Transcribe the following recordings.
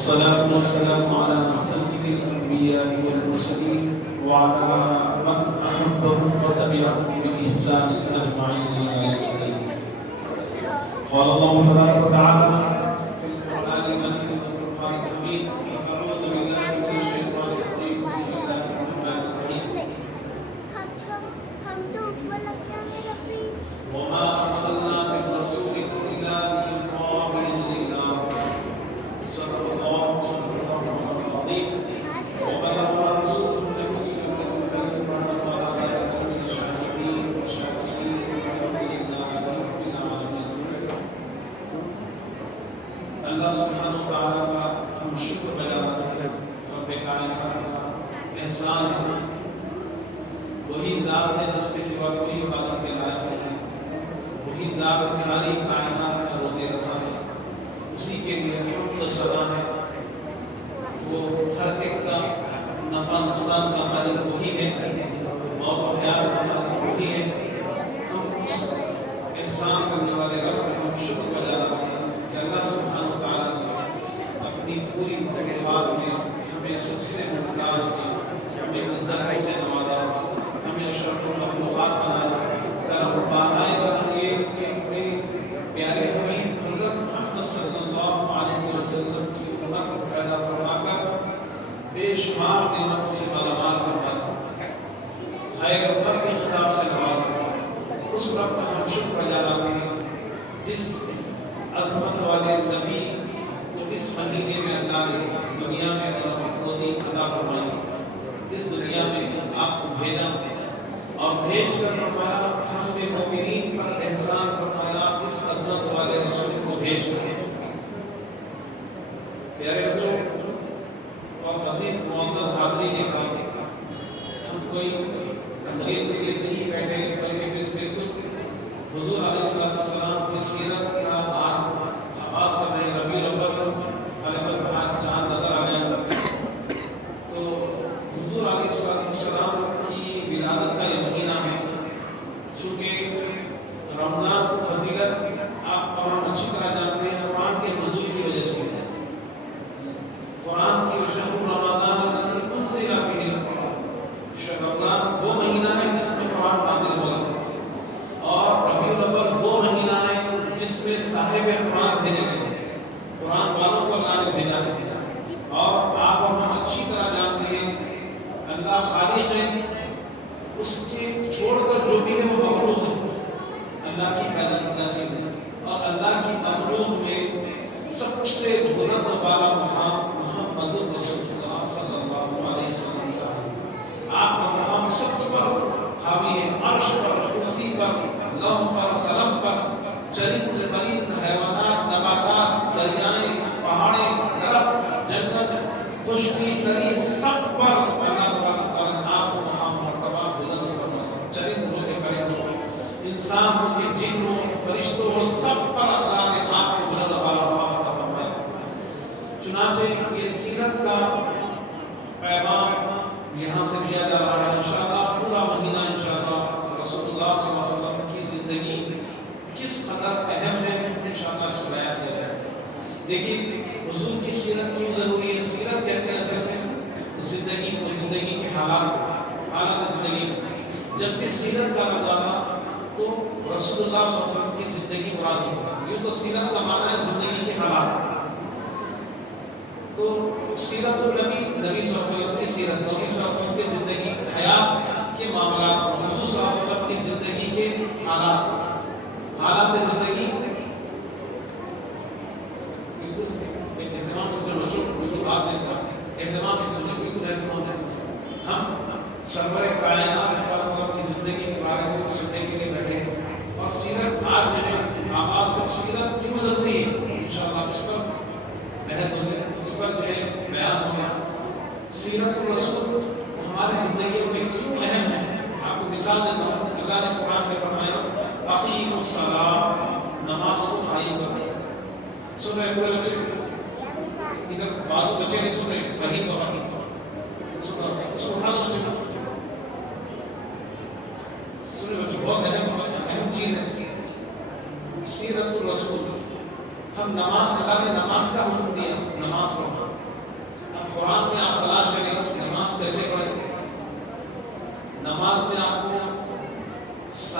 والصلاة والسلام على سيد الأنبياء والمرسلين وعلى من أحبهم وتبعهم بإحسان أجمعين إلى يوم الدين. قال الله تبارك وتعالى في القرآن المجيد والفرقان الحميد: أعوذ بالله من الشيطان الرجيم بسم الله الرحمن الرحيم. وما أرسلنا من رسول إلا ليطاع بإذن الله. صدق الله العظيم. وبلغ رسول النبي الكريم وعلى آله الشاهدين والشاكرين والحمد لله رب العالمين. اللہ سبحانہ وتعالی کا ہم شکر بیان کرتے ہیں. رب کائنات کا احسان ہے. وہی ذات ہے جس کے سوا کوئی عبادت کے لائق نہیں. وہی ذات ساری کائنات کا روزے رسا ہے. اسی کے لیے حمد و ثنا ہے. وہ ہر ایک کا نفع نقصان کا مالک وہی ہے. موت و حیات کا مالک وہی ہے. ہم اس احسان کرنے والے رب کا ہم شکر ادا کرتے ہیں کہ اللہ سبحانہ وتعالی نے اپنی پوری تخلیقات میں ہمیں سب سے ممتاز کیا. ہمیں عزت سے نوازا. ہمیں اشرف المخلوقات بنایا. کرم و بہائے بنائے کہ میرے پیارے حبیب حضرت محمد صلی اللہ علیہ وسلم کی امت کو پیدا فرما کر بے شمار نعمتوں سے مالا مال فرمایا. خیر امت کے خطاب سے نوازا. اس رب کا ہم شکر ادا کرتے ہیں جس عظمت والے نبی کو اس مہینے میں اللہ نے دنیا میں محفوظی عطا فرمائی. اس دنیا میں آپ کو بھیجا اور بھیج کر فرمایا ہم نے مومنین پر احسان فرمایا اس عظمت والے رسول کو بھیج کر. پیارے بچوں اور عزیز معزز حاضرین کرام، ہم کوئی تقریر کے لیے نہیں بیٹھے بلکہ بالکل حضور علیہ السلام کی سیرت کا آغاز کر رہے ہیں. ربیع الاول علیہ البہار چاند نظر آ رہے ہیں. تو حضور علیہ السلام کی ولادت کا یہ مہینہ ہے. چونکہ رمضان فضیلت آپ قرآن اچھی طرح جانتے ہیں قرآن کے نزول کی وجہ سے ہے. قرآن کی شہر رمضان الذی انزل فیہ القرآن. رمضان وہ مہینہ ہے جس میں قرآن نازل ہوا. اور ربیع الاول وہ مہینہ ہے جس میں صاحب قرآن بھیجے گئے. قرآن والوں کو اللہ نے بھیجا ہے. اور آپ اور ہم اچھی طرح جانتے ہیں اللہ خالق ہے. اس کے چھوڑ کر جو بھی ہے وہ مخلوق ہے. اللہ کی پیدا کردہ چیز ہے. اور اللہ کی مخلوق میں سب سے بلند و بالا مقام محمد رسول اللہ صلی اللہ علیہ وسلم کا ہے. آپ کا مقام سب پر حاوی ہے. عرش پر، کرسی پر، لوح پر، قلم پر، چرند پرند، حیوانات، نباتات، دریائیں، پہاڑیں، درخت، جنگل، خشکی، تری، سب پر اللہ تبارک تعالیٰ نے آپ کو مقام مرتبہ بلند فرمایا. چرند ہو کے پرند ہو، انسان ہو کے جن ہو، فرشتوں ہو، سب پر اللہ نے آپ کو بلند بالا مقام عطا فرمایا. چنانچہ یہ سیرت کا پیغام یہاں سے دیا جا رہا ہے. انشاءاللہ پورا مہینہ انشاءاللہ رسول اللہ صلی اللہ علیہ وسلم کی زندگی کس قدر اہم ہے انشاءاللہ اس کو بیان کیا جائے. دیکھیے حضور کی سیرت کیوں ضروری ہے؟ سیرت کہتے ہیں اصل میں زندگی کو، زندگی کے حالات زندگی. جب بھی سیرت کا لفظ آتا تو رسول اللہ صلی اللہ علیہ وسلم کی زندگی مراد ہوتی ہے. یوں تو سیرت کا معنی ہے زندگی کے حالات. تو سیرت النبی، نبی صلی اللہ علیہ وسلم کی سیرت، نبی صلی اللہ علیہ وسلم کی زندگی، حیات کے معاملات، حضور صلی اللہ علیہ وسلم کی زندگی کے حالات زندگی. بالکل اہتمام سے جو بچوں بالکل بات نہیں کرتا، اہتمام سے سنیں، بالکل اہتمام سے سنیں. ہم سرور کائنات صلی اللہ علیہ وسلم کی زندگی کے بارے میں سننے کے لیے بیٹھے ہیں. اور سیرت آج جو ہے آغاز سے سیرت کیوں ضروری ہے انشاءاللہ اس پر بحث ہوگی، اس پر جو ہے بیان ہوگا. سیرت الرسول ہماری زندگی میں کیوں اہم ہے؟ آپ کو مثال دیتا ہوں. اللہ نے قرآن میں فرمایا اقیموا الصلاۃ، نماز کو قائم کرو. سن رہے پورے بچے؟ ادھر بعض بچے نہیں سن رہے. فہیم بابا اس کو اٹھا دو بچے کو. سن رہے بچے؟ بہت اہم چیز ہے سیرت الرسول. ہم نماز پڑھا، نماز کا حکم دیا، نماز پڑھو.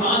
5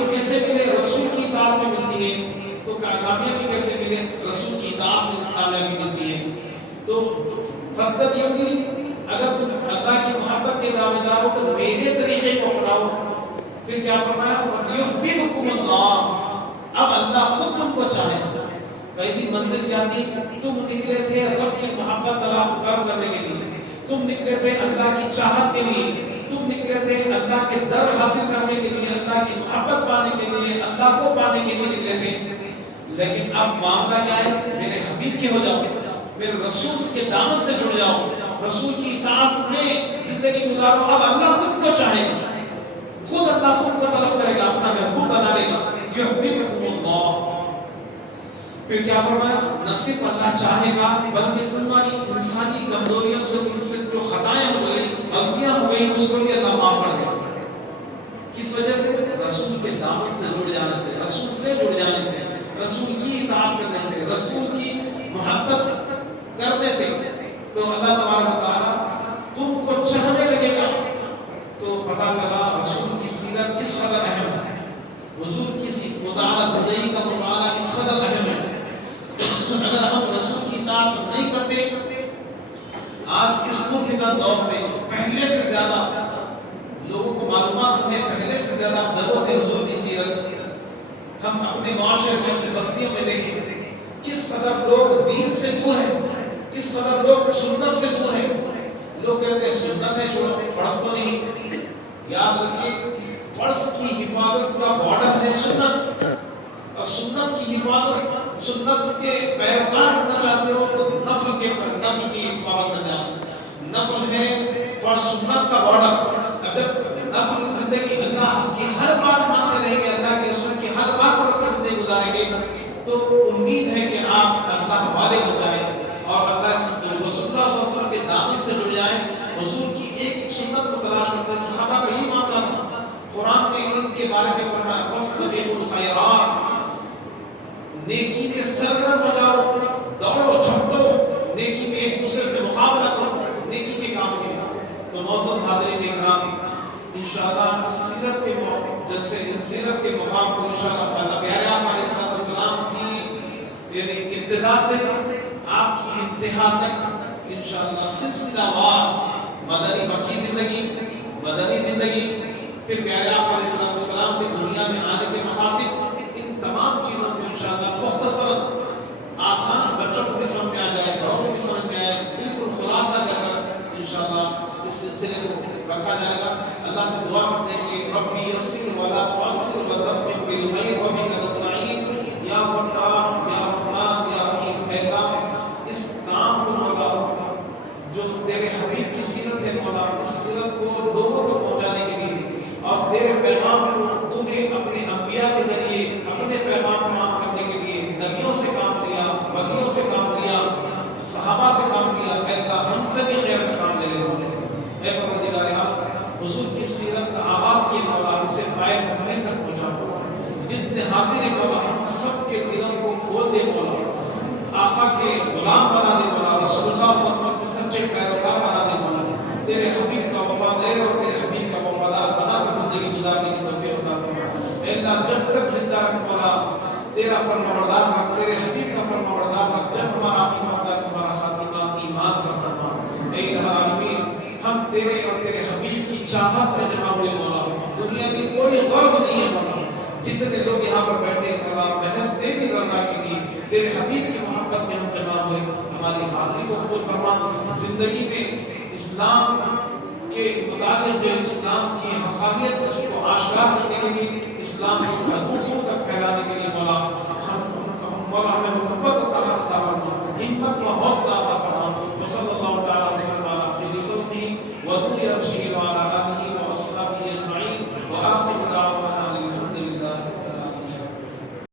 کامیابی کیسے ملے؟ رسول کی اطاعت میں ملتی ہے. تو کامیابی کیسے ملے؟ رسول کی اطاعت میں کامیابی ملتی ہے. تو فتبعونی، اگر تم اللہ کی محبت کے دعویدار ہو تو میرے طریقے کو اپناؤ. پھر کیا فرمایا؟ یحببکم اللہ، اب اللہ خود تم کو چاہے. پہلی منزل کیا تھی؟ تم نکلے تھے رب کی محبت طلب کرنے کے لیے، تم نکلے تھے اللہ کی چاہت کے لیے، تم نکلے تھے اللہ کے در حاصل کرنے کے لیے، اللہ کی محبت پانے کے لیے، اللہ کو پانے کے لیے نکلے تھے. لیکن اب معاملہ کیا ہے؟ میرے حبیب کے ہو جاؤ، میرے رسول کے دامن سے جڑ جاؤ، رسول کی اطاعت میں زندگی گزارو. اب اللہ تم کو چاہے گا، خود اللہ تم کو طلب کرے گا، اپنا محبوب بنا لے گا. یحببکم اللہ. پھر کیا فرمایا؟ نہ صرف اللہ چاہے گا بلکہ تمہاری انسانی کمزوریوں سے، تم سے جو خطائیں ہو گئی، غلطیاں ہو گئی، اس کو بھی اللہ معاف کر دے گا. کس وجہ سے؟ رسول کے دامن سے جڑ جانے سے، رسول سے جڑ جانے سے، رسول کی اطاعت کرنے سے، رسول کی محبت کرنے سے. تو اللہ تبارک و تعالیٰ تم کو چاہنے لگے گا. تو پتہ چلا رسول کی سیرت اس قدر اہم ہے، حضور کی مطالعہ زندگی کا مطالعہ اس قدر اہم ہے. اگر ہم رسول کی اطاعت نہیں کرتے، آج اس فتنہ دور میں پہلے سے زیادہ لوگوں کو معلومات ہمیں پہلے سے زیادہ ضرورت ہے حضور کی سیرت. ہم اپنے معاشرے میں، اپنی بستیوں میں دیکھیں کس قدر لوگ دین سے دور ہیں، کس قدر لوگ سنت سے دور ہیں. لوگ کہتے ہیں سنت ہے چھوڑو، فرض تو نہیں. یاد رکھیں فرض کی حفاظت کا بارڈر ہے سنت، اور سنت کی حفاظت، سنت کے پیروکار بننا چاہتے ہو تو نفل کی حفاظت کرنا. نفل ہے فرض سنت کا بارڈر. اگر نفل زندگی اللہ کی ہر بات مانتے رہیں گے، اللہ کے رسول کی ہر بات پر زندگی گزاریں گے، تو امید ہے کہ آپ اللہ حوالے ہو جائیں اور اللہ رسول اللہ صلی اللہ علیہ وسلم کے دامن سے جڑ جائیں. حضور کی ایک سنت کو تلاش کرتے ہیں. صحابہ کا یہی معاملہ تھا. قرآن نے ان کے بارے میں فرمایا فاستبقوا الخیرات، نیکی میں سرگرم ہو جاؤ، دوڑو جھپٹو، نیکی میں ایک دوسرے سے مقابلہ کرو، نیکی کے کام میں. تو معزز حاضرین اکرام، انشاءاللہ اس سیرت کے جلسے، اس سیرت کے مقام کو انشاءاللہ اللہ پیارے آقا علیہ السلام کی یعنی ابتدا سے آپ کی انتہا تک انشاءاللہ سلسلہ وار مدنی مکی زندگی، مدنی زندگی، پھر پیارے آقا علیہ السلام کے دنیا میں آنے کے مقاصد، ان تمام چیزوں کو انشاءاللہ مختصر آسان بچوں کو بھی سمجھ میں آ جائے، بڑوں کو بھی سمجھ میں آئے، بالکل خلاصہ کر کر انشاءاللہ اس سلسلے کو رکھا جائے گا. اللہ سے دعا کرتے ہیں کہ ربی یسر ولا تعسر وتمم بالخیر وبک نستعین. یا فتاح، یا رحمان، یا رحیم، اے اللہ اس کام کو مولا جو تیرے حبیب کی سیرت ہے مولا، اس سیرت کو لوگوں تک پہنچانے کے لیے اور تیرے پیغام کو تو نے اپنے انبیاء کے ذریعے اپنے پیغام کو عام کرنے کے لیے نبیوں سے کام لیا، ولیوں سے کام لیا، صحابہ سے کام لیا. اے اللہ ہم سے بھی خیر کا کام لے لے. اے پروردگار عالم، حضور کی سیرت کا آغاز کیے مولا، ہم سے پائے ہمیں تک پہنچا. جتنے حاضر ہیں مولا ہم سب کے دلوں کو کھول دے مولا، آقا کے غلام بنا دے مولا، رسول اللہ صلی اللہ علیہ وسلم کے سچے پیروکار بنا دے مولا. تیرے حبیب کا وفادار اور تیرے حبیب کا وفادار بنا کر زندگی گزارنے کی توفیق عطا فرما. اے اللہ جب تک زندہ رکھ مولا، تیرا فرمانبردار رکھ، تیرے حبیب کا فرمانبردار رکھ. جب ہمارا آخری موقع تمہارا خاتمہ ایمان پر فرما. اے الہ العالمین، ہم تیرے اور تیرے حبیب کی چاہت میں جمع ہوئے مولا. دنیا کی کوئی غرض نہیں ہے مولا. جتنے لوگ یہاں پر بیٹھے مولا محض تیری رضا کے لیے، تیرے حبیب کی محبت میں ہم جمع ہوئے. ہماری حاضری کو قبول فرما. زندگی میں اسلام کے متعلق جو اسلام کی حقانیت اس کو آشکار کرنے کے لیے، اسلام کو حدود تک پھیلانے کے لیے مولا